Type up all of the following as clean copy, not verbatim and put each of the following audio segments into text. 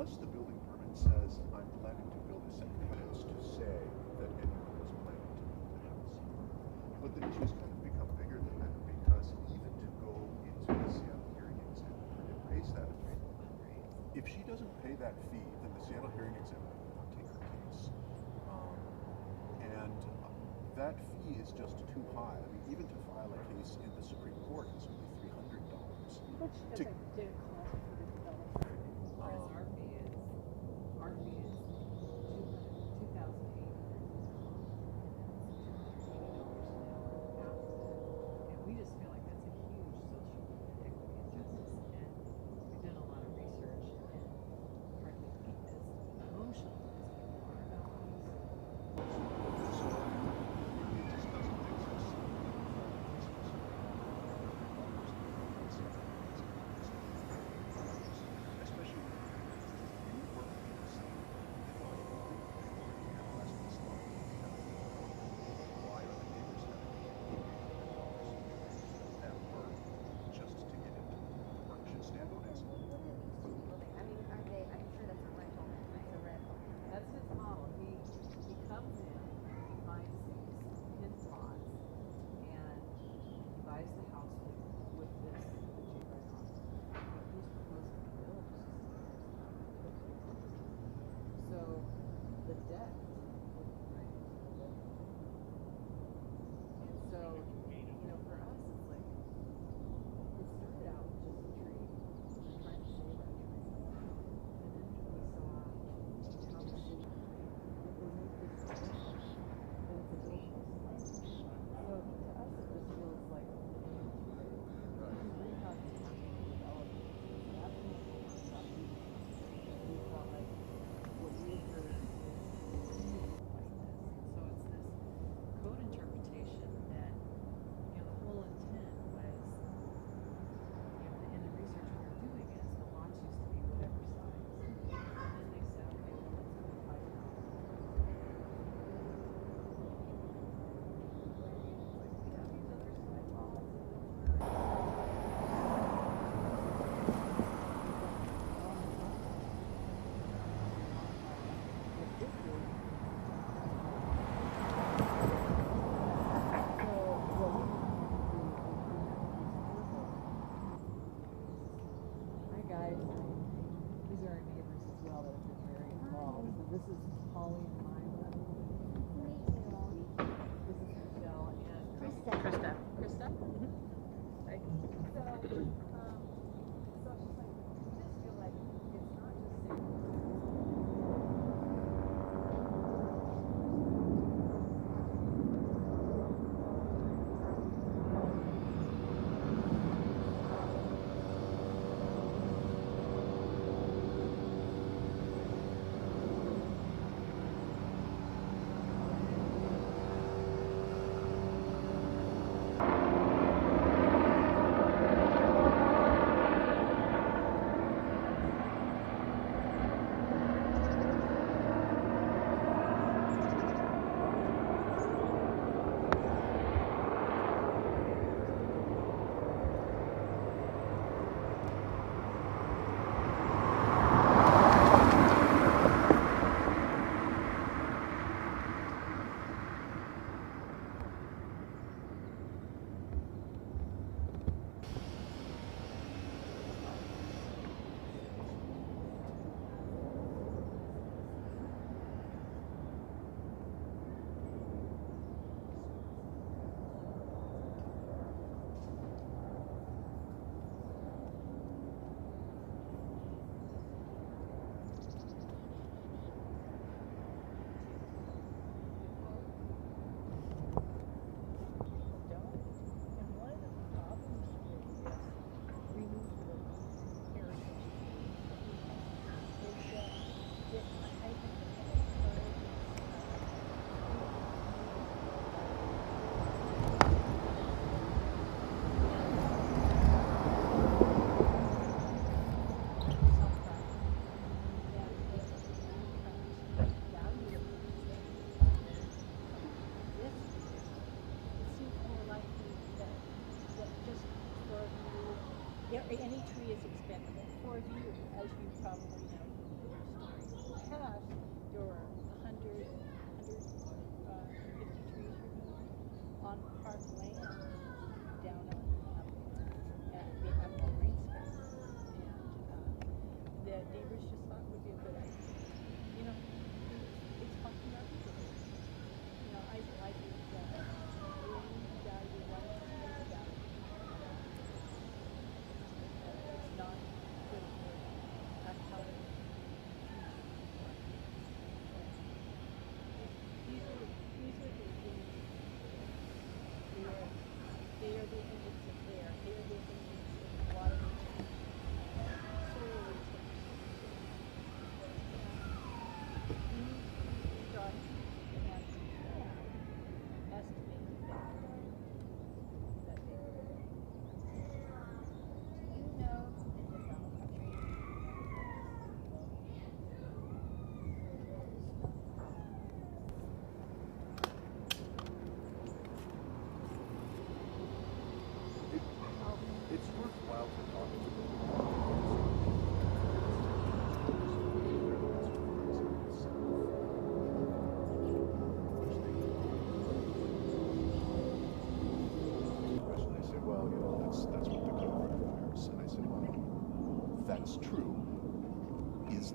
unless the building permit says I'm planning to build a second house, to say that anyone is planning to build a house. But the issues kind of become bigger than that, because even to go into the Seattle Hearing Exam and raise that fee, if she doesn't pay that fee, then the Seattle Hearing Examiner will not take her case. And that fee is just too high. I mean, even to file a case in the Supreme Court is only $300. Which is a did cost for the developer. Whereas our fee is $2,800. And we just feel like that's a huge social equity injustice. And we've done a lot of research, and hardly as emotional as people are about these. So it just doesn't make sense.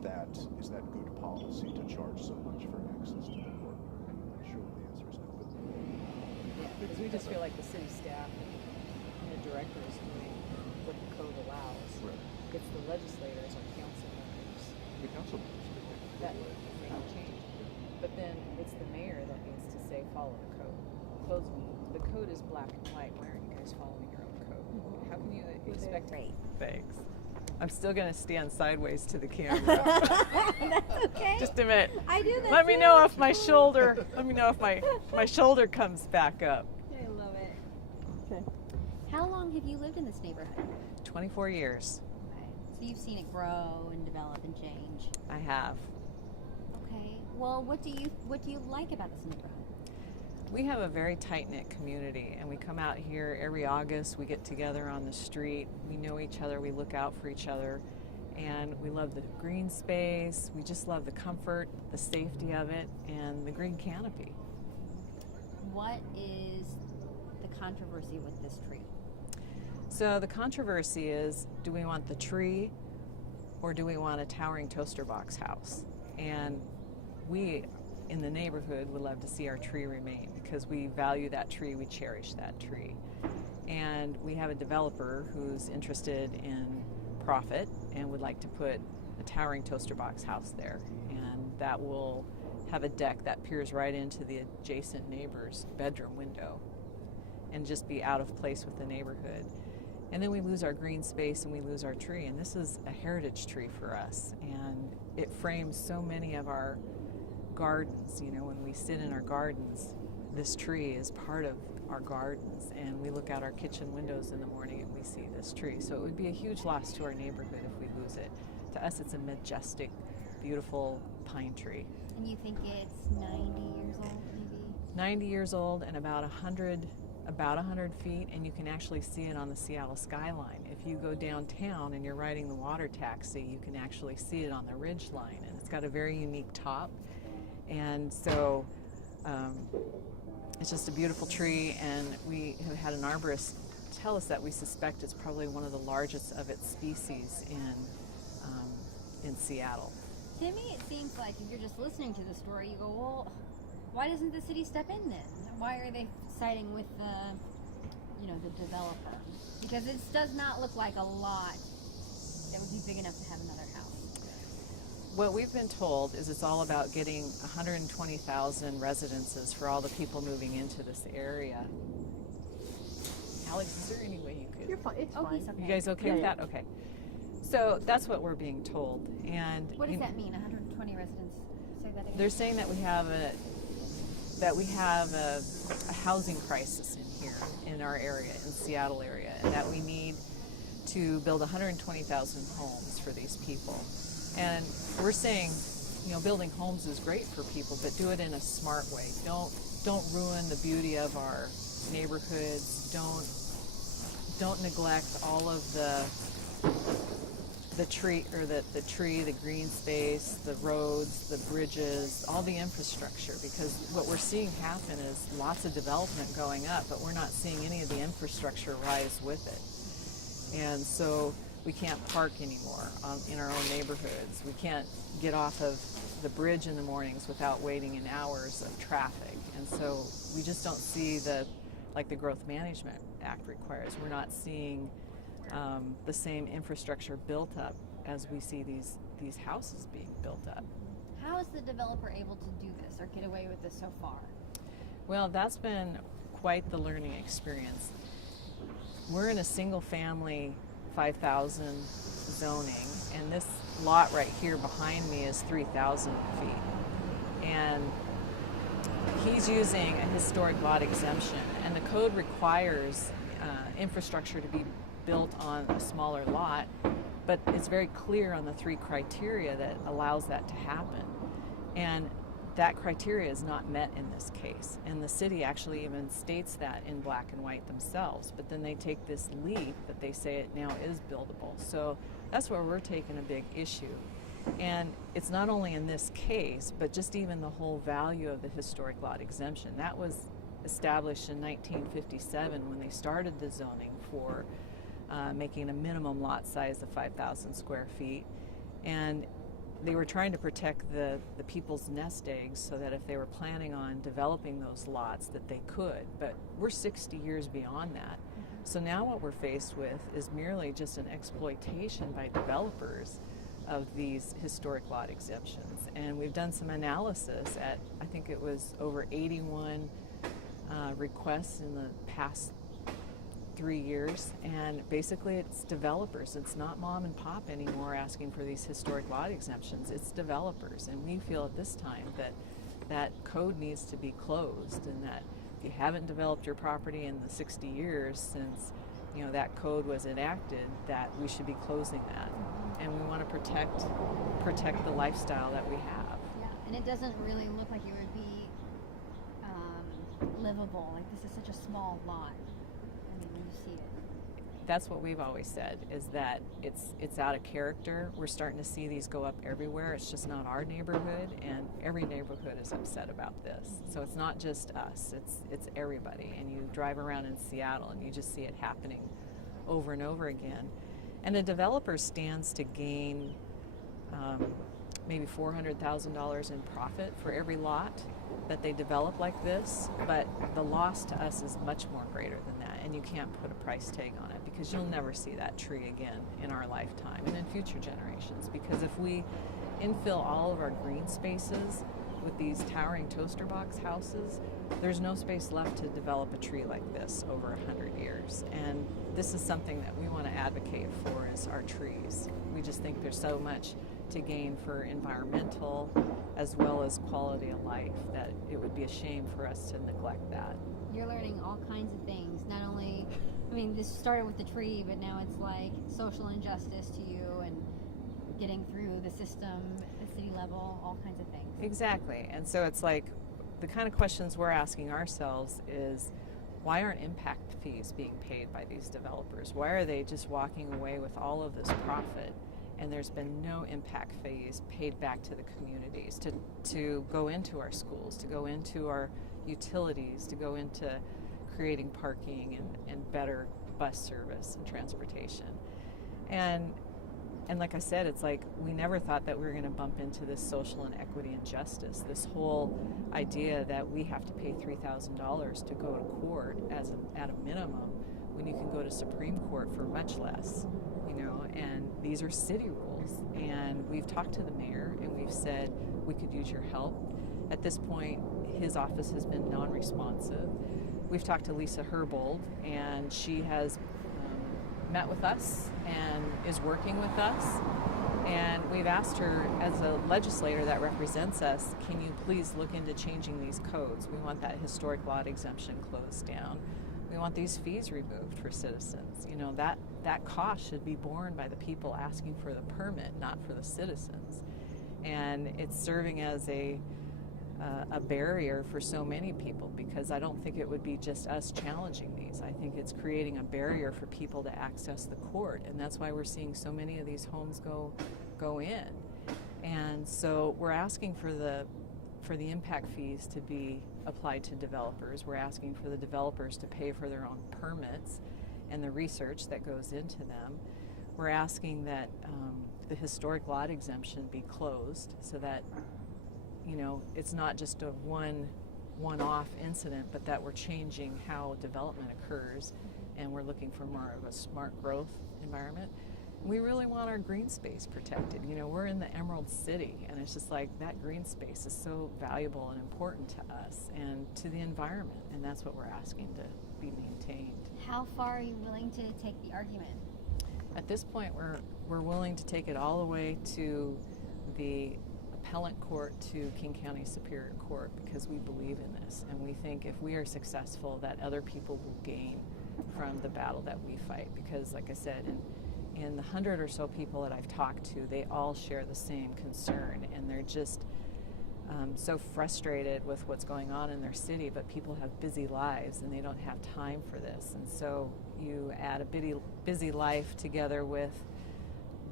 that good policy to charge so much for access to the court? I'm not sure what the answer is now, but Because we just feel like the city staff and the director is doing what the code allows. right. It's the legislators or council members The council members could make that it make the change. But then it's the mayor that needs to say, follow the code. The code is black and white. Why aren't you guys following your own code? How can you expect? Great. Thanks. I'm still gonna stand sideways to the camera. That's okay. Just a minute. I do that Let me too. know if my shoulder. Let me know if my shoulder comes back up. I love it. Okay. How long have you lived in this neighborhood? 24 years. Okay. So you've seen it grow and develop and change. I have. Okay. Well, what do you like about this neighborhood? We have a very tight-knit community, and we come out here every August. We get together on the street. We know each other. We look out for each other, and we love the green space. We just love the comfort, the safety of it, and the green canopy. What is the controversy with this tree? So the controversy is, do we want the tree or do we want a towering toaster box house? And we in the neighborhood would love to see our tree remain because we value that tree, we cherish that tree. And we have a developer who's interested in profit and would like to put a towering toaster box house there. And that will have a deck that peers right into the adjacent neighbor's bedroom window and just be out of place with the neighborhood. And then we lose our green space and we lose our tree. And this is a heritage tree for us. And it frames so many of our gardens. You know, when we sit in our gardens, this tree is part of our gardens. And we look out our kitchen windows in the morning and we see this tree. So it would be a huge loss to our neighborhood if we lose it. To us, it's a majestic, beautiful pine tree. And you think it's 90 years old, maybe? 90 years old and about 100 feet, and you can actually see it on the Seattle skyline. If you go downtown and you're riding the water taxi, you can actually see it on the ridge line, and it's got a very unique top. And so it's just a beautiful tree, and we have had an arborist tell us that we suspect it's probably one of the largest of its species in Seattle. To me, it seems like if you're just listening to the story, you go, well, why doesn't the city step in then? Why are they siding with the developer? Because it does not look like a lot that would be big enough to have another house. What we've been told is it's all about getting 120,000 residences for all the people moving into this area. Alex, is there any way you could? You're fine. It's Oh, fine. he's okay. You guys okay with that? Okay. So that's what we're being told. And What does that mean? 120 residents? Say that again. they're saying that we have a housing crisis in here, in our area, in Seattle area, and that we need to build 120,000 homes for these people. And we're saying, building homes is great for people, but do it in a smart way. Don't ruin the beauty of our neighborhoods. Don't neglect all of the tree, the green space, the roads, the bridges, all the infrastructure, because what we're seeing happen is lots of development going up, but we're not seeing any of the infrastructure rise with it. And so we can't park anymore in our own neighborhoods. We can't get off of the bridge in the mornings without waiting in hours of traffic. And so we just don't see like the Growth Management Act requires. We're not seeing the same infrastructure built up as we see these houses being built up. How is the developer able to do this or get away with this so far? Well, that's been quite the learning experience. We're in a single family 5,000 zoning, and this lot right here behind me is 3,000 feet. And he's using a historic lot exemption, and the code requires infrastructure to be built on a smaller lot, but it's very clear on the 3 criteria that allows that to happen. And that criteria is not met in this case. And the city actually even states that in black and white themselves, but then they take this leap that they say it now is buildable. So that's where we're taking a big issue. And it's not only in this case, but just even the whole value of the historic lot exemption. That was established in 1957 when they started the zoning for making a minimum lot size of 5,000 square feet. And they were trying to protect the people's nest eggs so that if they were planning on developing those lots that they could. But we're 60 years beyond that. So now what we're faced with is merely just an exploitation by developers of these historic lot exemptions. And we've done some analysis at, I think it was over 81 requests in the past 3 years, and basically it's developers. It's not mom and pop anymore asking for these historic lot exemptions. It's developers, and we feel at this time that that code needs to be closed, and that if you haven't developed your property in the 60 years since that code was enacted, that we should be closing that. And we want to protect the lifestyle that we have. Yeah, and it doesn't really look like it would be livable. Like, this is such a small lot. I mean, when you see it. That's what we've always said, is that it's out of character. We're starting to see these go up everywhere. It's just not our neighborhood, and every neighborhood is upset about this. So it's not just us, it's everybody. And you drive around in Seattle and you just see it happening over and over again. And a developer stands to gain maybe $400,000 in profit for every lot that they develop like this, but the loss to us is much more greater than that, and you can't put a price tag on it because you'll never see that tree again in our lifetime and in future generations. Because if we infill all of our green spaces with these towering toaster box houses, there's no space left to develop a tree like this over 100 years. And this is something that we want to advocate for, is our trees. We just think there's so much to gain for environmental as well as quality of life that it would be a shame for us to neglect that. You're learning all kinds of things. Not only, I mean, this started with the tree, but now it's like social injustice to you and getting through the system at city level, all kinds of things. Exactly. And so it's like the kind of questions we're asking ourselves is, why aren't impact fees being paid by these developers? Why are they just walking away with all of this profit, and there's been no impact fees paid back to the communities to go into our schools, to go into our utilities, to go into creating parking and better bus service and transportation? And like I said, it's like we never thought that we were going to bump into this social inequity and justice, this whole idea that we have to pay $3,000 to go to court at a minimum when you can go to Supreme Court for much less, and these are city rules. And we've talked to the mayor and we've said we could use your help. At this point, his office has been non-responsive. We've talked to Lisa Herbold, and she has met with us and is working with us, and we've asked her, as a legislator that represents us, can you please look into changing these codes? We want that historic lot exemption closed down. We want these fees removed for citizens. That cost should be borne by the people asking for the permit, not for the citizens. And it's serving as a barrier for so many people, because I don't think it would be just us challenging these. I think it's creating a barrier for people to access the court, and that's why we're seeing so many of these homes go in. And so we're asking for the impact fees to be applied to developers. We're asking for the developers to pay for their own permits and the research that goes into them. We're asking that the historic lot exemption be closed so that it's not just a one-off incident, but that we're changing how development occurs, and we're looking for more of a smart growth environment. We really want our green space protected. We're in the Emerald City, and it's just like that green space is so valuable and important to us and to the environment, and that's what we're asking to be maintained. How far are you willing to take the argument? At this point, we're willing to take it all the way to the appellate court, to King County Superior Court, because we believe in this, and we think if we are successful that other people will gain from the battle that we fight. Because like I said, in the 100 or so people that I've talked to, they all share the same concern, and they're just so frustrated with what's going on in their city, but people have busy lives and they don't have time for this. And so you add a busy life together with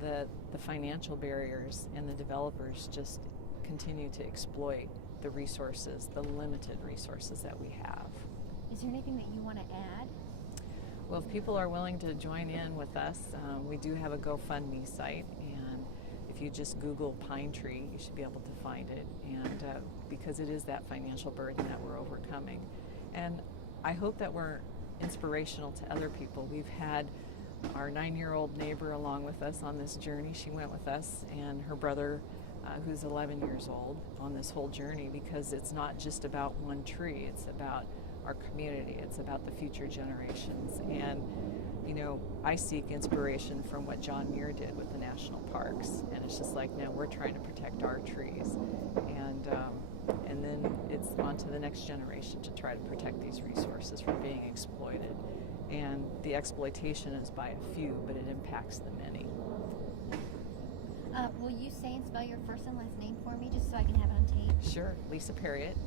the financial barriers, and the developers just continue to exploit the resources, the limited resources that we have. Is there anything that you want to add? Well, if people are willing to join in with us, we do have a GoFundMe site, and if you just Google pine tree, you should be able to find it. And because it is that financial burden that we're overcoming. And I hope that we're inspirational to other people. We've had our 9-year-old neighbor along with us on this journey. She went with us and her brother, who's 11 years old, on this whole journey, because it's not just about one tree, it's about our community, it's about the future generations. And you know, I seek inspiration from what John Muir did with the national parks, and it's just like, now we're trying to protect our trees, and then it's on to the next generation to try to protect these resources from being exploited. And the exploitation is by a few, but it impacts the many. Will you say and spell your first and last name for me, just so I can have it on tape? Sure. Lisa Parriott,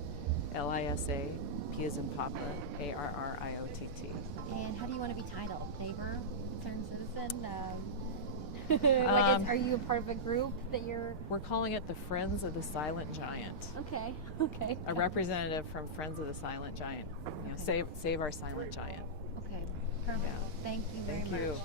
Lisa, P as in Papa, Arriott. And how do you want to be titled? Neighbor, concerned citizen? Are you a part of a group that you're... We're calling it the Friends of the Silent Giant. Okay. A representative from Friends of the Silent Giant. You know, Okay. save our silent giant. Okay, perfect. Yeah. Thank you very Thank much. you.